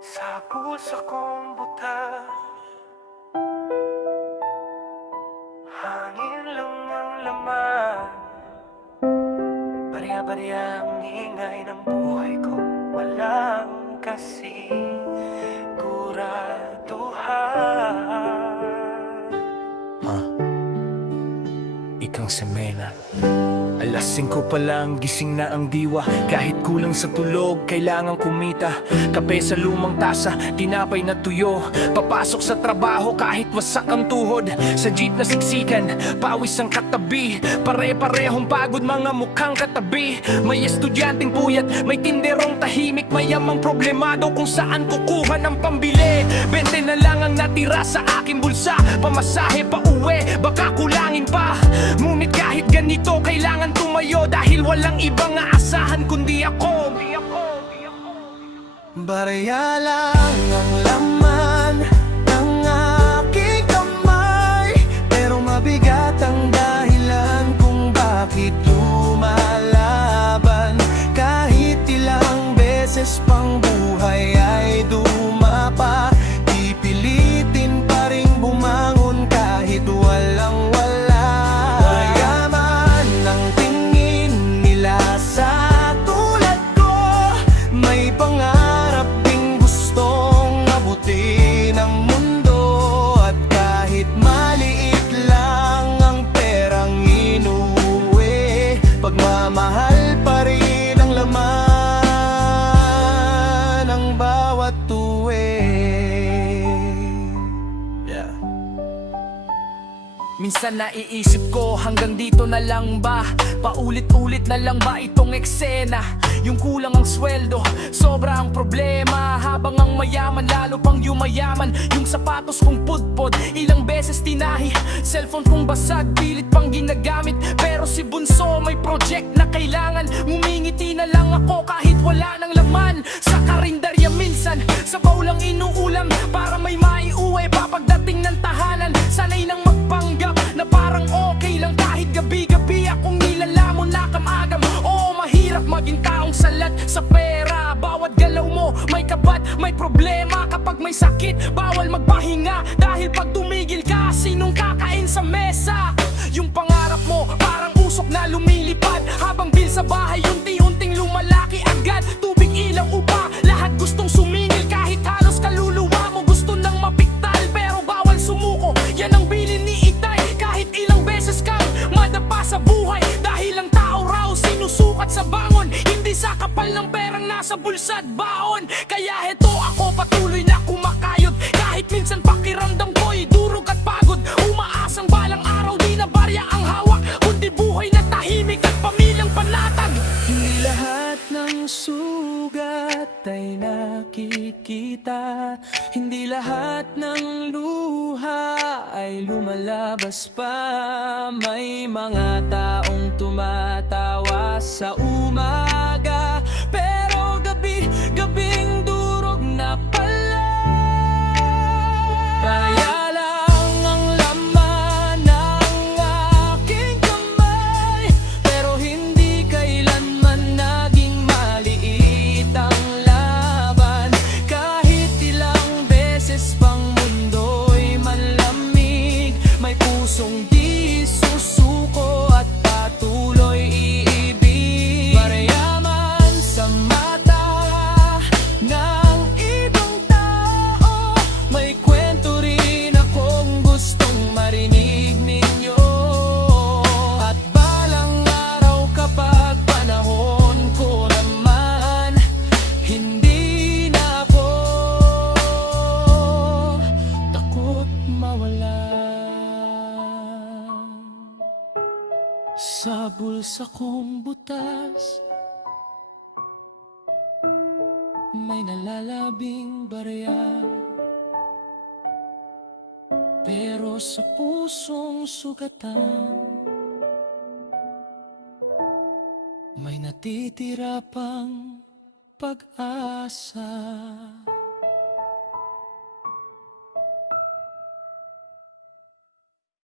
Sa puso kong buta, hangin lang ang laman. Barya-barya ang ingay ng buhay ko, walang kasiguraduhan. Ikang semena, alas 5 pa lang, gising na ang diwa. Kahit kulang sa tulog, kailangan kumita. Kape sa lumang tasa, tinapay na tuyo. Papasok sa trabaho kahit wasak ang tuhod. Sa jeep na siksikan, pawis ang katabi. Pare-parehong pagod, mga mukhang katabi. May estudyanteng puyat, may tinderong tahimik. Mayamang problemado kung saan kukuha ng pambili. 20 na lang ang natira sa aking bulsa. Pamasahe pa uwi, baka kulangin pa. Ngunit kahit ganito, kailangan tumayo. Dahil walang ibang aasahan kundi ako. Barya lang ang laman ng aking kamay, pero mabigat ang dahilan kung bakit lumalaban. Kahit ilang beses pang buhay ay dumapa, pipilitin pa ring bumangon kahit walang wala. Mayaman ang tingin nila sa tulad ko, may pangarap ding gustong abutin ang mundo. At kahit maliit lang ang perang inuwi, pagmamahal pa rin ang laman ng bawat tuwi. Minsan naiisip ko, hanggang dito na lang ba? Paulit-ulit na lang ba itong eksena? Yung kulang ang sweldo, sobra ang problema. Habang ang mayaman, lalo pang yumayaman. Yung sapatos kong pudpod, ilang beses tinahi. Cellphone kong basag, pilit pang ginagamit. Pero si Bunso may project na kailangan. Ngumingiti na lang ako kahit wala nang laman. Sa karinderya minsan, sabaw lang inuulam para may maiuwi pa pagdating ng tahanan. Sanay nang magpanggap na parang okay lang kahit gabi-gabi akong nilalamon na kamagam. Oo, mahirap maging taong salat sa pera. Bawat galaw mo may kabat, may problema. Kapag may sakit, bawal magpahinga. Dahil pag tumigil ka, sinong kakain sa mesa? Yung pangarap mo parang usok na lumilipad, habang bil sa bahay unti-unting lumalaki agad. Tubig, ilaw, upa, lahat gustong sumingil. Kahit halos kaluluwa mo gusto nang mapiktal, pero bawal sumuko, yan ang bilin ni Itay. Kahit ilang beses kang madapa sa buhay, dahil ang tao raw sinusukat sa bangon, hindi sa kapal ng perang nasa bulsa at baon. Kaya heto ako, patuloy na kumakayod. Kahit minsan pakiramdam ko'y durog at pagod. Umaasang balang araw, di na barya ang hawak, kundi buhay na tahimik at pamilyang panatag. Hindi lahat ng sugat ay nakikita, hindi lahat ng luha ay lumalabas pa. May mga taong tumatawa sa umaga, pero gabi-gabing durog na pala. Kaya lang ang laman ng aking kamay, pero hindi kailanman naging maliit ang laban. Kahit ilang beses pang mundo'y manlamig, may pusong di susuko at patuloy iibig. Mayaman sa mata ng ibang tao, may kwento rin akong gustong marinig ninyo. At balang araw, kapag panahon ko naman, hindi na ako takot mawala. Sa bulsa kong butas, may nalalabing barya, pero sa pusong sugatan, may natitira pang pag-asa.